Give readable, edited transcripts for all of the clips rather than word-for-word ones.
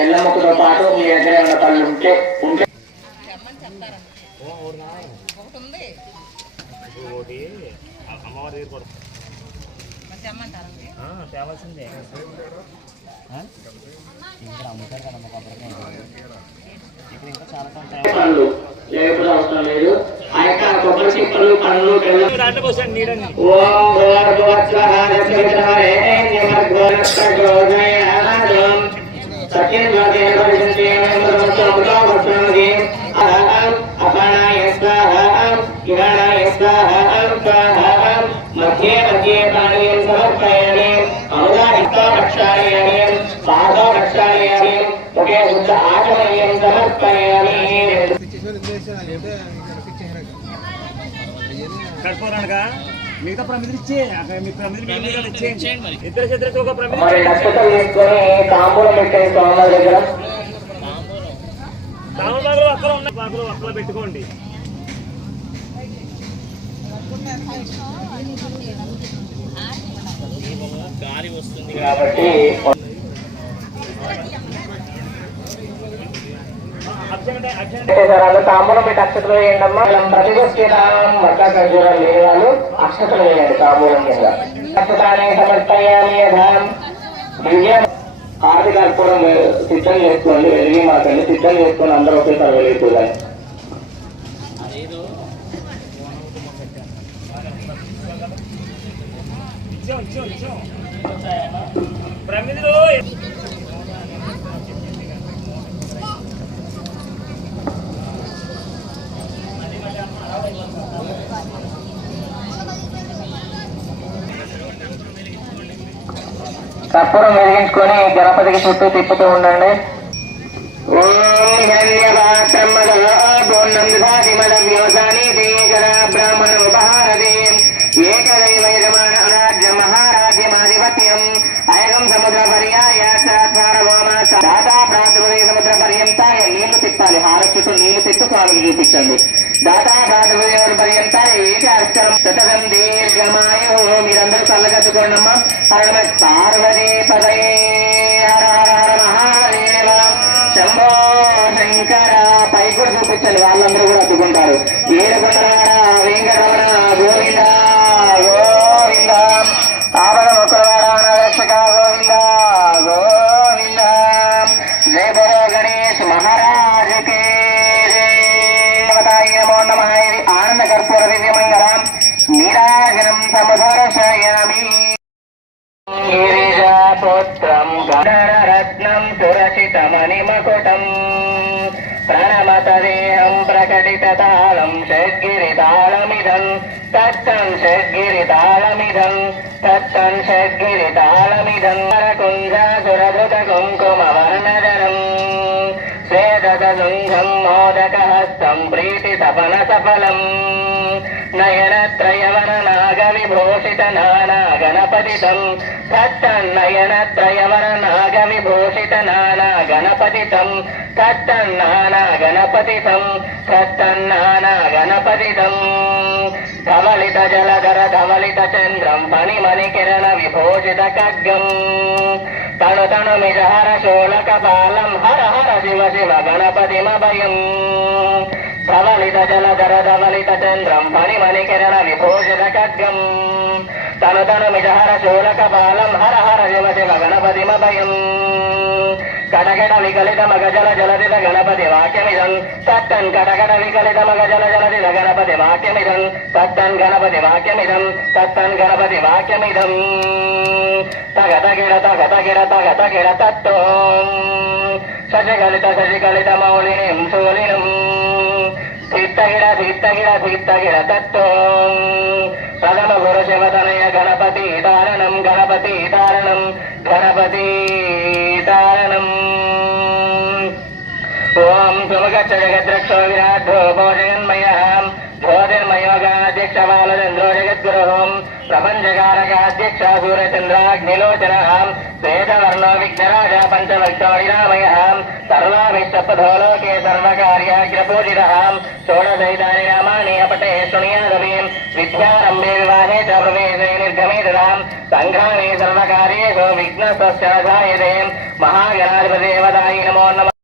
ఎల్లమ్మకుతో పాటు మీ దగ్గర ఉన్న పళ్ళు ఉంటే తేవాల్సిందే అమ్ముతారు కదా ఇక్కడ ఇంకా చాలా పళ్ళు లేకపోతే అవసరం లేదు. ఆ యొక్క కొబ్బరి చిప్పలు పండ్లు మధ్య మధ్య ప్రాణీయం సమర్పయామి అనుదానితో రక్షాయామి పాదో రక్షాయామి ఒకే శుద్ధ ఆచమనీయం సమర్పయామి. మిగతా ప్రమిదులు ఇచ్చే మరి నక్షత్రం తీసుకొని తాంబూలం పెట్టండి స్వామి దగ్గర. తాంబూలాలు అక్కడ ఉన్న పాకులు అక్కడ పెట్టుకోండి. గాలి వస్తుంది కాబట్టి తాంబూలం పెట్టి అక్షతలు వేయండి అమ్మా. ప్రతిష్ఠితం మక్క ఖర్జూరం లేని వాళ్ళు అక్షతలు వేయండి తాంబూలం కింద. అక్షతాన్ని సమర్పయామి యథాం దివ్యం. కార్తీక కర్పూరం సిద్ధం చేసుకోండి. వెలిగి మాకండి సిద్ధం చేసుకొని అందరూ ఒకేసారి వెలిగిపోయాలి. ప్రమిదిలో కర్పూరం వెలిగించుకొని గణపతికి చుట్టూ తిప్పుతూ ఉండండి. మహారాజ్యమాధిపత్యం అయగం సముద్ర పర్యాయ సముద్ర పర్యంతాయ నీళ్లు తిప్పాలి. హారచుతూ నీళ్లు తిప్పు స్వామికి చూపించండి. దాతా దాతృదేవుడి పర్యంతాయ ఏకాక్షరం శతకం దీర్ఘమాయు. మీరందరూ చల్లగట్టుకోండమ్మా. హర పార్వతీ పదయే హర హర హర మహాదేవ శంభో శంకర. పై కూడా చూపించండి. వాళ్ళందరూ కూడా అద్దుకుంటారు. ఏడుకొండలవాడ వెంకటరమణ గోవింద గోవింద. ఆవరణ ఒకవాడ రక్షక గోవింద గోవింద. జయ బలో గణేష్ మహారాజ్ కే నమో నమః. ఆనంద కర్పూర దివ్యమంగళం నీరాజనం సముదర్శయామి. గిరిజాపుత్రం గణరత్నం సురచితమణిమకుటం ప్రణమతదేహం ప్రకటితతాళం షడ్గిరితాళమిదం తత్తం షడ్గిరితాళమిదం తత్తం షడ్గిరితాళమిదం. వరకుంజాసురధృత కుంకుమవర్ణధరం శ్వేతదశృంగం మోదకహస్తం ప్రీతి సఫల సఫలం నయనత్రయవన నాగ విభూషిత నానా గణపతితం తత్తన్నయనత్రయవన నాగ విభూషిత నానా గణపతితం తత్తన్నానా గణపతితం తత్తన్నానా గణపతితం. ధవళిత జలధర ధవళిత చంద్రం ఫణిమణి కిరణ విభూషిత ఖడ్గం తను తను మిజహర శోళక బాలం హర హర శివ శివ గణపతిమభయం. ధవళిత జలధర ధవళిత చంద్రం ఫణిమణి కిరణ విభూషిత ఖడ్గం తను తను మిజహర శోళక బాలం హర హర శివ శివ గణపతిమభయం. కటకట వికలిత మగ జల జలదిత గణపతి వాక్యమిదం తత్తన్ కటకట వికలిత మగ జల జలదిత గణపతి వాక్యమిదం తత్తన్ గణపతి వాక్యమిదం తత్తన్ గణపతి వాక్యమిదం. తగత గిరత గత గిరత గత గిర తత్వం శశికలిత శశికలిత మౌళినిం శూలినం సిద్ధగిర సిద్ధగిర సిద్ధగిర తత్వం. ప్రథమ గురు శివతనయ గణపతి తారణం గణపతి తారణం గణపతి తారణం. ఓం సుమగచ్చ జగద్రక్షో విరాఢో భోజగన్మయ జ్యోతిర్మయోగాధ్యక్ష బాలచంద్రో జగద్గురు ప్రపంచకారకాధ్యక్ష సూర్యచంద్రాగ్నిలోచన శ్వేతవర్ణో విఘ్నరాజ పంచవక్షోడిరామయ సర్వాభిష్టపథోలోకే సర్వకార్యాగ్రపూజిత షోడశైతాని నామాని అపటే శృణుయాదవీం విద్యారంభే వివాహే చ ప్రవేశే దీర్ఘమేతదాం సంఘాని సర్వకార్యేషు విఘ్నస్వశాయతే మహాగణాధిపతిదేవతాయ నమో నమః.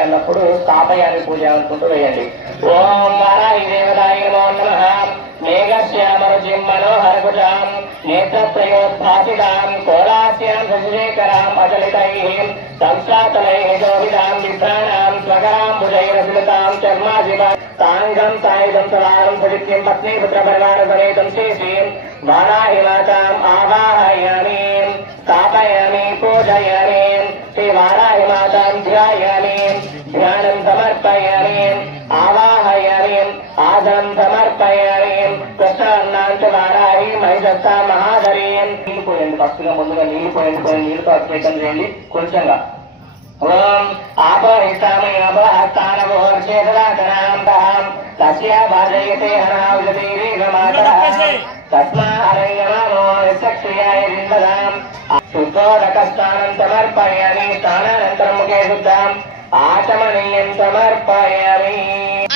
అన్నప్పుడు స్థాపయాన్ని పూజ అనుకుంటూ వేయండి. ఓం వారాహి దేవతాయ నమో నమః. మేఘశ్యామరుచిం మనోహరకుజాం నేత్రత్రయోద్భాసితాం కోలాస్యాం శశిశేఖరాం అచలితైః సంస్థాతలైః శోభితాం విభ్రాణాం స్వకరాంబుజైరసులతాం చర్మాజితాం తాంగం సాయుధం సదారం సదిత్యం పత్నీపుత్రపరివార సమేతం శ్రీశ్రీం వారాహి మాతాం ఆవాహయామి స్థాపయామి పూజయామి. శ్రీ వారాహి మాతాం ధ్యాయామి ధ్యానం సమర్పయామి ఆవాహయామి ఆదం సమర్పయామి. కృష్ణాన్నాంచ వారాహి మహిషస్తా మహాధరీం. నీళ్లు పోయండి, ఫస్ట్గా ముందుగా నీళ్లు పోయండి. నీళ్ళతో అభిషేకం చేయండి కొంచెంగా. ఓం ఆపహిస్తామయాపహస్తానవోర్చేతదాతనాం తస్యా భాజయతే హనావజతీరేగమాతరః తస్మాహరయ్యమానో యక్షయాయ జిందదాం. శుద్ధోదకస్నానం సమర్పయామి స్నానానంతరం ముఖే శుద్ధాం ఆచమనీయం సమర్పయామి.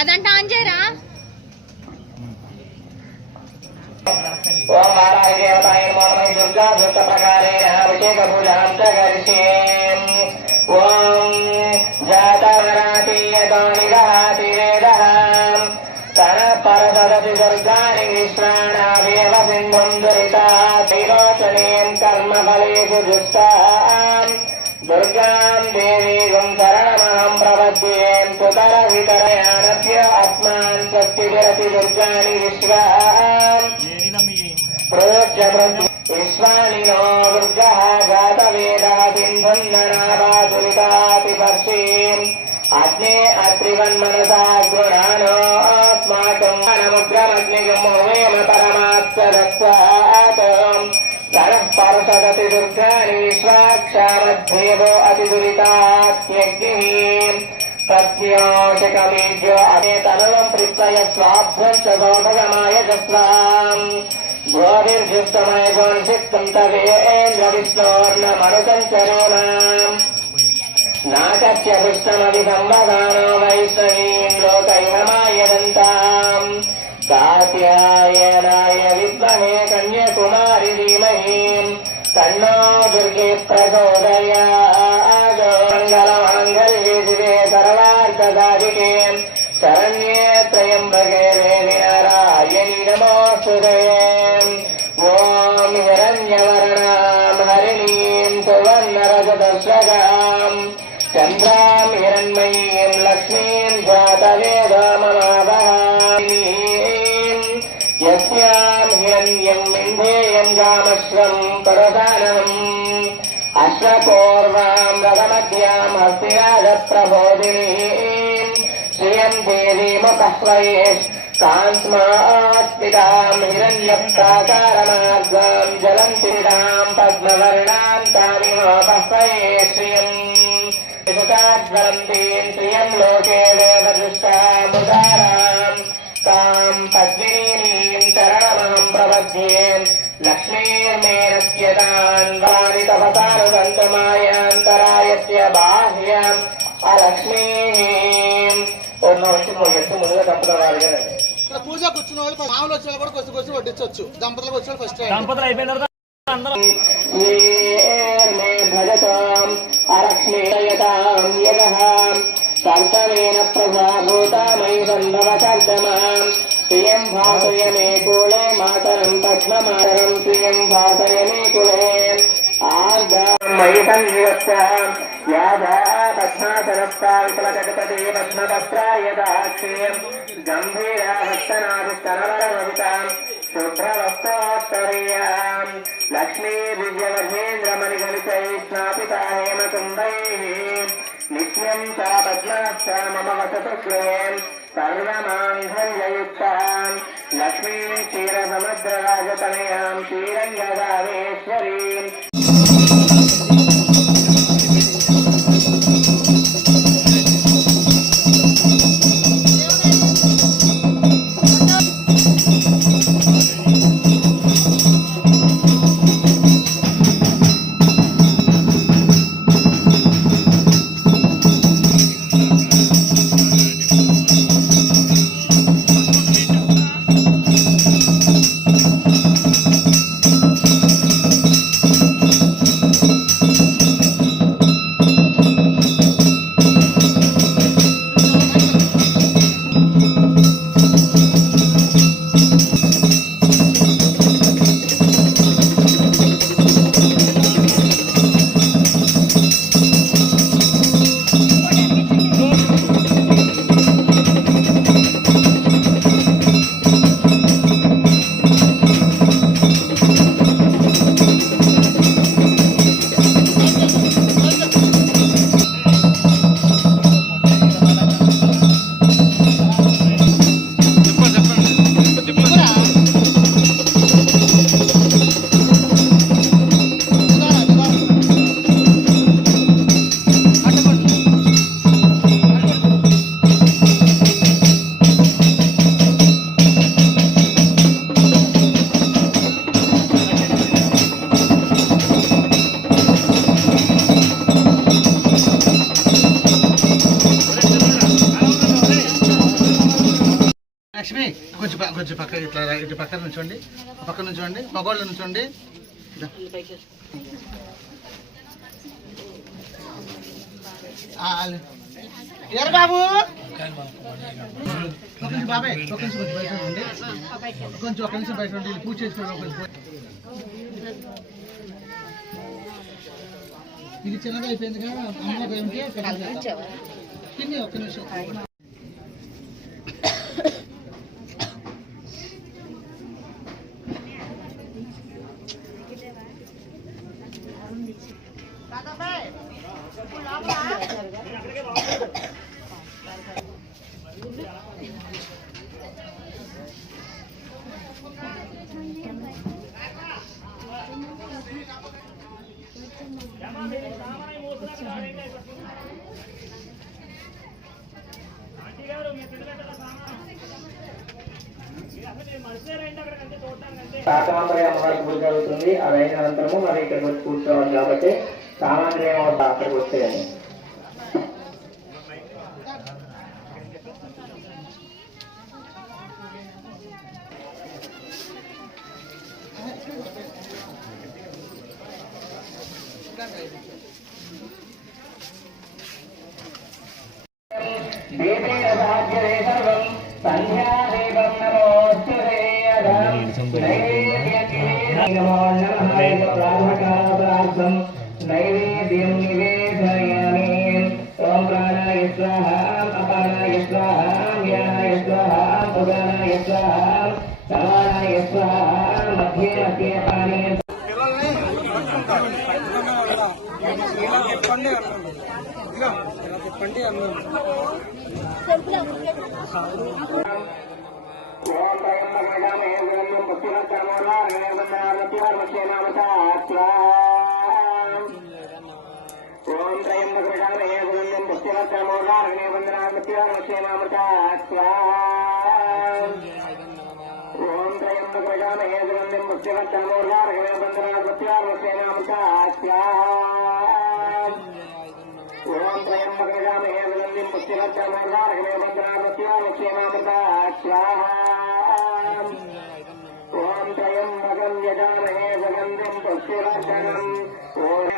అదంట అంజరా. ఓం వారాహి దేవతాయ నమో నమః. దుర్గా దృష్ట ప్రకారేణ అభిషేక పూజాం చ కరిష్యేం. ఓం జాతవరాతీయతో నిదహాతి వేదః తన పరసరసి దుర్గాని విశ్రాణావేవ సింధుం దురితా త్రిలోచనీం కర్మఫలేషు దుష్టాం దుర్గాం దేవీం శరణమహం ప్రపద్యేం సుతర వితరయానభ్య అస్మాన్ స్వస్తిరతి దుర్గాని విశ్వాం ప్రోచ్య విశ్వానినో దుర్గః జాతవేదః సింధున్ననాభాదురితాతి పర్షీం అగ్నే అత్రివన్మనసా గృహాణో అస్మాకం మనముగ్రమగ్నిగం హోమేమ పరమాత్సరస్వాత్ గణః పరసదతి దుర్గాని విశ్వాక్షామధ్యేవో అతిదురితాత్యగ్నిః ప్రత్యోషకమీభ్యో అదేతనవం ప్రత్యయ స్వాభ్యం చ గోభగమాయ జస్వాం గోవిర్జుష్టమయ గోన్షిక్తం తవేంద్ర విష్ణోర్నమనుసంచరేణాం నాకస్య పుష్ణమభిసంవదానో వైష్ణవీం లోకైహమాయదంతాం కాత్యాయనాయ విద్మహే కన్యాకుమారి ధీమహి తన్నో దుర్గే ప్రచోదయాత్. మంగళమాంగళ్యే శివే సర్వార్థసాధికే శరణ్యే త్రయంబకే దేవి నారాయణి నమోస్తుతే. ఓం హిరణ్యవర్ణాం హరిణీం సువర్ణరజతస్రగాం చంద్రాం హిరణ్మయీం లక్ష్మీం జాతవేదమమావహామీం యస్యాం హిరణ్యం వింధేయం గామశ్వం పరదానం అశ్వపూర్వాం రథమధ్యాం హస్తిరాజప్రబోధినీం శ్రియం దేవీముఖస్వయే కాంస్మాత్పితాం హిరణ్యప్రాకారమార్గాం జలంతిరిడాం పద్మవర్ణాం తామిమోపస్వయే శ్రియం జ్వలంతీం శ్రియం లోకే దేవదృష్టాముదారాం तां पद्मिनीं चरणमहं प्रपद्ये लक्ष्मीर्मेणस्यतान् वाणि तपसानुगन्तमायान्तरायस्य बाह्यम् अलक्ष्मीं ముందుగా తప్పుకోవాలి. పూజ కూర్చున్న వాళ్ళు మామూలు వచ్చిన కూడా కొంచెం కొంచెం వడ్డించవచ్చు. దంపతులకు వచ్చిన ఫస్ట్ దంపతులు అయిపోయిన తర్వాత భజతాం అలక్ష్మీయతాం యగః సంతమేన ప్రజాభూతామై సంభవకర్దమాం శ్రియం భాసయ మే కులే మాతరం పద్మమాతరం శ్రియం భాసయ మే కులే ఆర్గాం మయి సంవివత్సాం యాదా పద్మాసనస్థావితలజగపతే పద్మపత్రాయదాక్షేం గంభీరావస్తనాదిస్తనవరమవితాం శుభ్రవస్తోత్తరీయాం లక్ష్మీ దివ్యవర్ణేంద్రమణిగణితైస్నాపితా హేమకుంభైః నిత్యం సా పద్మాక్ష మమ వసతు శ్రేయం సర్వమాంగళ్యయుక్తాం లక్ష్మీం క్షీరసముద్రరాజతనయాం శ్రీరంగదామేశ్వరీం. లక్ష్మి కొంచెం కొంచెం పక్క ఇట్లా ఇటు పక్కన నుంచోండి, పక్కన నుంచోండి, మగవాళ్ళు నుంచోండి. బాబు బాబాయ్ ఒక నిమిషం కొంచెం బయట ఉండి, కొంచెం ఒక నిమిషం బయట ఉండి పూజ చేసుకోవడం. ఇది చిన్నగా అయిపోయింది కదా అమ్మగారు ఏమిటి తిని ఒక్క నిమిషం. శాకాంబరి అమ్మవారికి పూజ అవుతుంది. అది అయిన అనంతరము మరి ఇక్కడికి వచ్చి కూర్చోవాలి కాబట్టి సామాన్యులు ఏమవుతా అక్కడికి వస్తాయని. నైవేద్యం నివేదయామి. ఓం ప్రాణాయ స్వాహా, అపానాయ స్వాహా, వ్యానాయ స్వాహా, ఉదానాయ స్వాహా, సమానాయ స్వాహా, మధ్య మధ్య పానీయ ఓం త్రయంబకృషామహే గుణం పుష్టివర్ధనమోదారగణే వందనామృత్యామృత ఓం త్రయంబకమయే సుగంధిం పుష్టివర్ధనమోదారగణే వందనామృత్యామృత ఓం త్రయంబకమయే సుగంధిం పుష్టివర్ధనమోదారగణే వందనామృత్యామృత ఓం త్రయంబకం యజామహే సుగంధిం పుష్టివర్ధనం ఓం